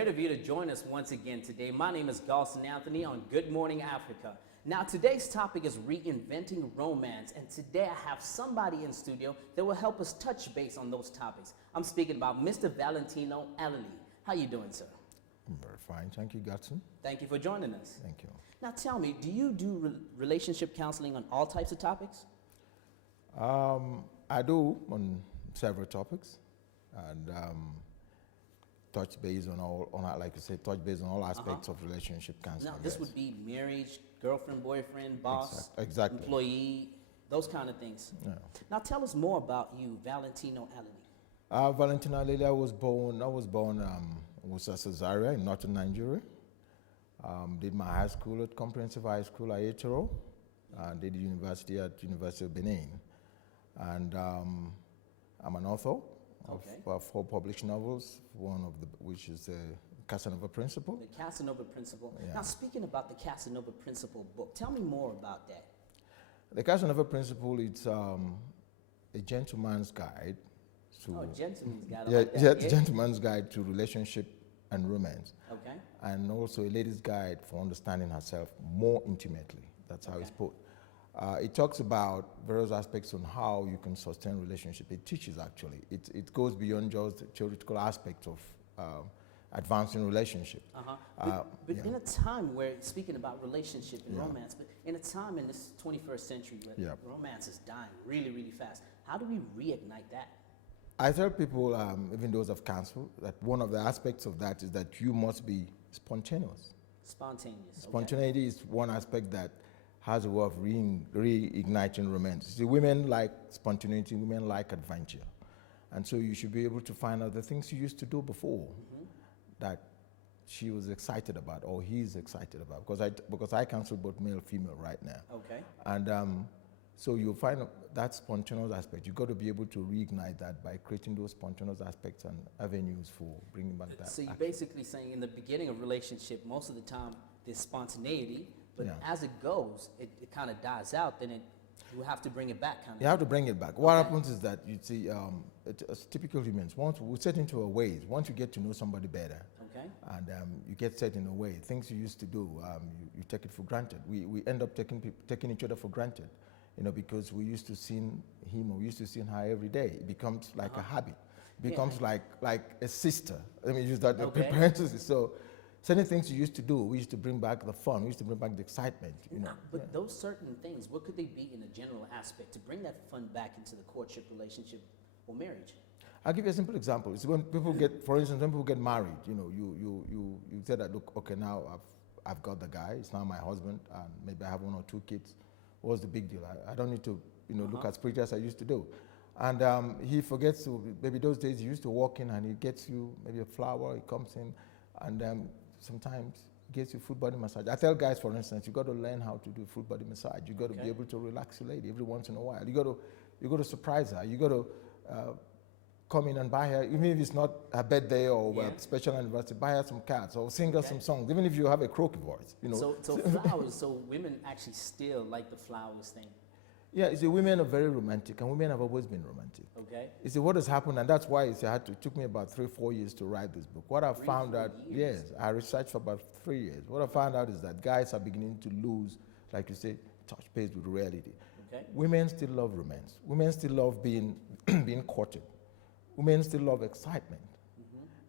great of you to join us once again today. My name is Galson Anthony on Good Morning Africa. Now, today's topic is reinventing romance, and today I have somebody in studio that will help us touch base on those topics. I'm speaking about Mr. Valentino Alali. How you doing, sir? I'm very fine. Thank you, Galson. Thank you for joining us. Thank you. Now, tell me, do you do relationship counseling on all types of topics? I do on several topics, and touch base on all, like you said, touch base on all aspects of relationship counseling. Now, this would be marriage, girlfriend, boyfriend, boss, exactly. employee, those kind of things. Yeah. Now, tell us more about you, Valentino Alali. Valentino Alali, I was born was a Cesaria in northern Nigeria. Did my high school at Comprehensive High School at Etoro. Did university at University of Benin. And I'm an author of 4 published novels, which is the Casanova Principle. The Casanova Principle. Yeah. Now, speaking about the Casanova Principle book, tell me more about that. The Casanova Principle, it's a gentleman's guide to... Oh, gentleman's guide. I yeah, like that. yeah, gentleman's guide to relationship and romance. Okay. And also a lady's guide for understanding herself more intimately. That's how it's put. It talks about various aspects on how you can sustain relationship. It teaches, actually. It goes beyond just the theoretical aspect of advancing relationship. But in a time where, speaking about relationship and romance, but in a time in this 21st century where romance is dying really, really fast, how do we reignite that? I tell people, even those of counsel, that one of the aspects of that is that you must be spontaneous. Spontaneous. Spontaneity is one aspect that has a way of reigniting romance. See, women like spontaneity, women like adventure. And so you should be able to find out the things you used to do before that she was excited about or he's excited about. Because I counsel both male, female right now. Okay. And so you'll find that spontaneous aspect. You've got to be able to reignite that by creating those spontaneous aspects and avenues for bringing back that. So you're basically saying in the beginning of a relationship, most of the time there's spontaneity, but as it goes, it kind of dies out, then you have to bring it back. You have to bring it back. What happens is that you see, as typical humans, once we set into our ways, once you get to know somebody better, and you get set in a way, things you used to do, you take it for granted. We end up taking each other for granted, you know, because we used to see him or we used to see her every day. It becomes like a habit. It becomes like a sister. Let me use that in parentheses. So certain things you used to do, we used to bring back the fun, we used to bring back the excitement, you know. But those certain things, what could they be in a general aspect to bring that fun back into the courtship relationship or marriage? I'll give you a simple example. It's when people get, for instance, when people get married, you know, you say that, look, okay, now I've got the guy, it's now my husband, and maybe I have 1 or 2 kids. What's the big deal? I don't need to, you know, look as pretty as I used to do. And he forgets to, maybe those days he used to walk in and he gets you maybe a flower, he comes in, and sometimes gets you full body massage. I tell guys, for instance, you got to learn how to do full body massage. You got to be able to relax your lady every once in a while. You got to surprise her. You got to come in and buy her, even if it's not her birthday or a special anniversary, buy her some cards or sing her some songs, even if you have a croaky voice. You know. So flowers. So women actually still like the flowers thing. Yeah, you see, women are very romantic, and women have always been romantic. Okay. You see, what has happened, and that's why it took me about 3-4 years to write this book. What I found out, I researched for about 3 years. What I found out is that guys are beginning to lose, like you say, touch base with reality. Okay. Women still love romance. Women still love being being courted. Women still love excitement.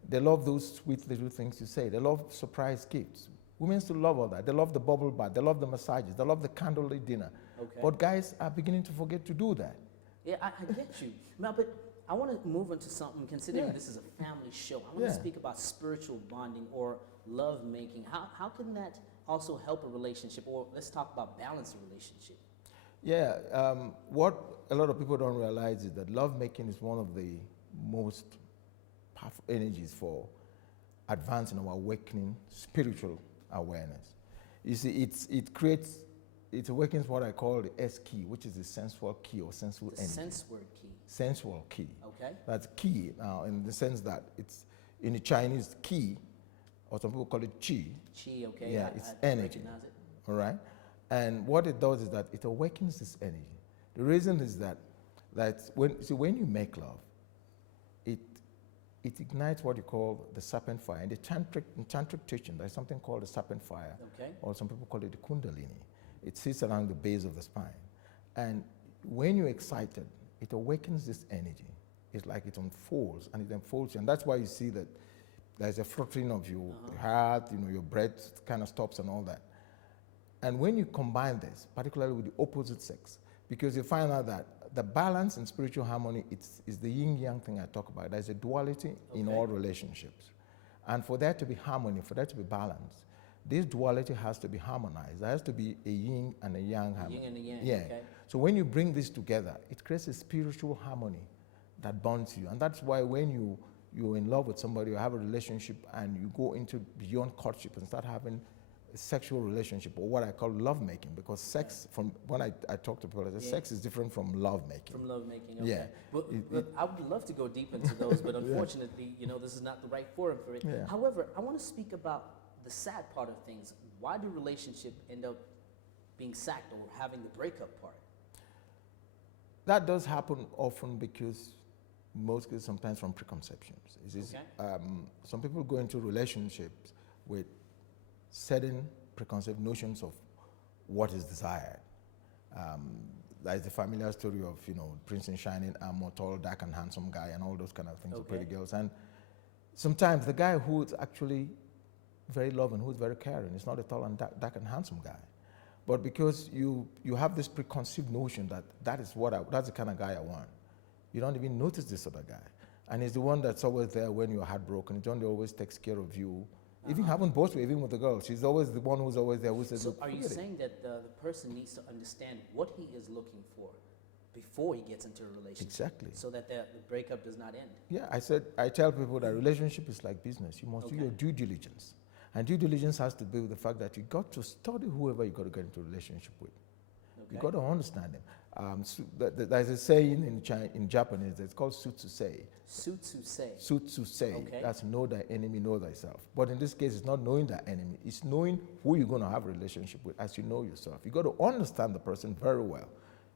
They love those sweet little things you say. They love surprise gifts. Women still love all that. They love the bubble bath. They love the massages. They love the candlelit dinner. Okay. But guys are beginning to forget to do that. Yeah, I get you. Now, but I want to move into something, considering this is a family show. I want to speak about spiritual bonding or love making. How can that also help a relationship? Or let's talk about balance a relationship. Yeah, what a lot of people don't realize is that love making is one of the most powerful energies for advancing our awakening spiritual awareness. You see, it awakens what I call the S key, which is the sensual key or sensual energy. Sensual key. Sensual key. Okay. That's key now in the sense that it's in the Chinese key, or some people call it chi. Chi, okay. Yeah, it's energy. Recognize it. All right. And what it does is that it awakens this energy. The reason is that when you make love, it ignites what you call the serpent fire. In the tantric teaching, there's something called the serpent fire, Okay. or some people call it the kundalini. It sits around the base of the spine. And when you're excited, it awakens this energy. It's like it unfolds, and it unfolds you. And that's why you see that there's a fluttering of your heart, your breath kind of stops and all that. And when you combine this, particularly with the opposite sex, because you find out that the balance and spiritual harmony is the yin-yang thing I talk about. There's a duality in all relationships. And for there to be harmony, for there to be balance, this duality has to be harmonized. There has to be a yin and a yang harmony. Yin and a yang, Yeah. okay. So when you bring this together, it creates a spiritual harmony that bonds you. And that's why when you're in love with somebody, you have a relationship, and you go into beyond courtship and start having a sexual relationship, or what I call lovemaking, because sex, from when I talk to people, sex is different from lovemaking. From lovemaking, okay. Yeah. But I would love to go deep into those, but unfortunately, this is not the right forum for it. Yeah. However, I want to speak about the sad part of things. Why do relationships end up being sacked or having the breakup part? That does happen often because most cases sometimes from preconceptions. Some people go into relationships with certain preconceived notions of what is desired. Like the familiar story of, Prince in shining armor, tall, dark, and handsome guy, and all those kind of things, pretty girls. And sometimes the guy who's actually very loving, who's very caring, is not a tall and dark and handsome guy. But because you have this preconceived notion that that's the kind of guy I want, you don't even notice this other guy. And he's the one that's always there when you're heartbroken. He's the one that always takes care of you. Even having both ways, even with the girl, she's always the one who's always there. Who says, so are you saying that the person needs to understand what he is looking for before he gets into a relationship? Exactly. So that the breakup does not end? Yeah, I tell people that relationship is like business. You must do your due diligence. And due diligence has to do with the fact that you got to study whoever you got to get into a relationship with. You got to understand them. There's a saying in Japanese that's called sutsusei. Sutsusei. Sutsusei. Okay. That's know thy enemy, know thyself. But in this case, it's not knowing thy enemy. It's knowing who you're going to have a relationship with as you know yourself. You got to understand the person very well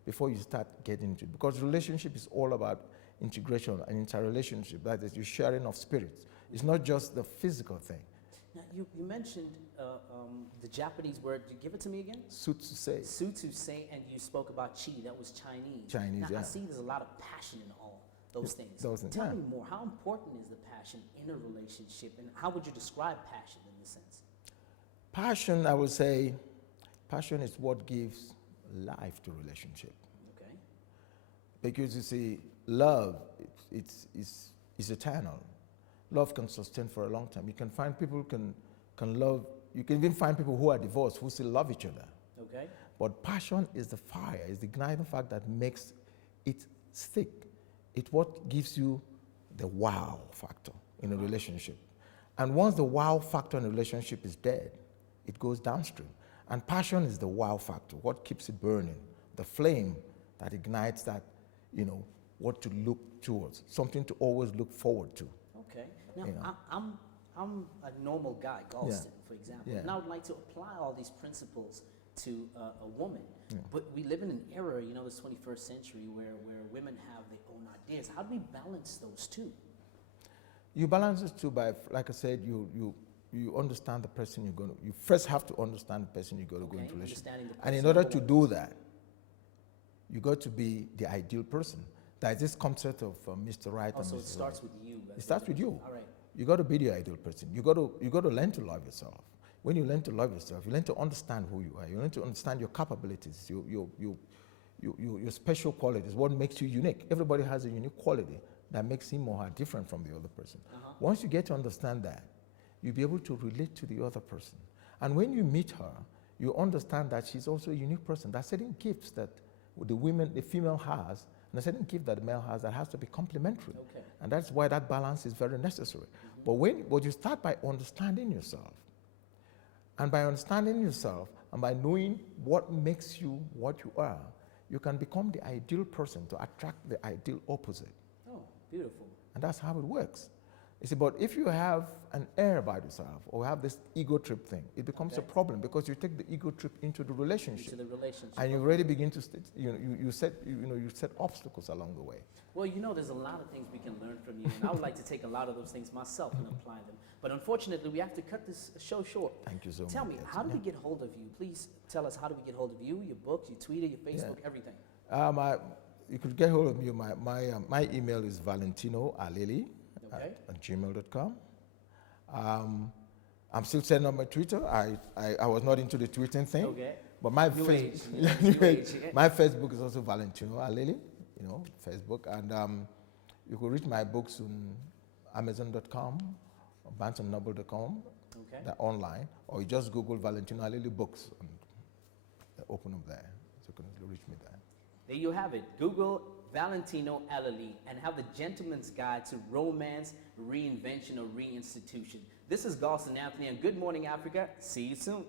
before you start getting into it. Because relationship is all about integration and interrelationship. That is, you're sharing of spirits. It's not just the physical thing. Now, you mentioned the Japanese word. Give it to me again. Sutsusei. Sutsusei, and you spoke about qi. That was Chinese. Chinese, now, yeah. I see there's a lot of passion in all those things. Those things, Tell yeah. me more. How important is the passion in a relationship, and how would you describe passion in this sense? Passion, I would say, passion is what gives life to relationship. Okay. Because you see, love, it's eternal. Love can sustain for a long time. You can find people can love. You can even find people who are divorced who still love each other. Okay. But passion is the fire, is the igniting fact that makes it stick. It's what gives you the wow factor in a relationship. And once the wow factor in a relationship is dead, it goes downstream. And passion is the wow factor, what keeps it burning, the flame that ignites that, what to look towards, something to always look forward to. Okay. Now, I'm a normal guy, Galston, for example, and I would like to apply all these principles to a woman. But we live in an era, this 21st century, where women have their own ideas. How do we balance those two? You balance it too by, like I said, you understand the person you first have to understand the person you're going to go into relationship. And in order to do that, you got to be the ideal person. There's this concept of Mr. Right and Mr. So it starts with you. It starts with you. All right. You got to be the ideal person. You got to learn to love yourself. When you learn to love yourself, you learn to understand who you are. You learn to understand your capabilities, your special qualities, what makes you unique. Everybody has a unique quality that makes him or her different from the other person. Once you get to understand that, you'll be able to relate to the other person. And when you meet her, you understand that she's also a unique person. There are certain gifts that the female has, and a certain gift that the male has that has to be complementary. Okay. And that's why that balance is very necessary. But you start by understanding yourself. And by understanding yourself and by knowing what makes you what you are, you can become the ideal person to attract the ideal opposite. Oh, beautiful. And that's how it works. You see, but if you have an air about yourself or have this ego trip thing, it becomes a problem because you take the ego trip into the relationship. Into the relationship. And you already begin to, you set obstacles along the way. Well, there's a lot of things we can learn from you, and I would like to take a lot of those things myself and apply them. But unfortunately, we have to cut this show short. Thank you so much. Tell me, how do we get hold of you? Please tell us, how do we get hold of you, your books, your Twitter, your Facebook, everything? You could get hold of me. My email is valentinoalili@gmail.com. I'm still setting up my Twitter. I was not into the tweeting thing. Okay. But my New Facebook, age. my Facebook is also Valentino Alili, Facebook. And you can read my books on Amazon.com, or BarnesandNoble.com. Okay. They're online, or you just Google Valentino Alili books and open them there, so you can reach me there. There you have it. Google Valentino Alili and have the Gentleman's Guide to Romance, Reinvention, or Reinstitution. This is Galston Anthony, and Good Morning Africa. See you soon.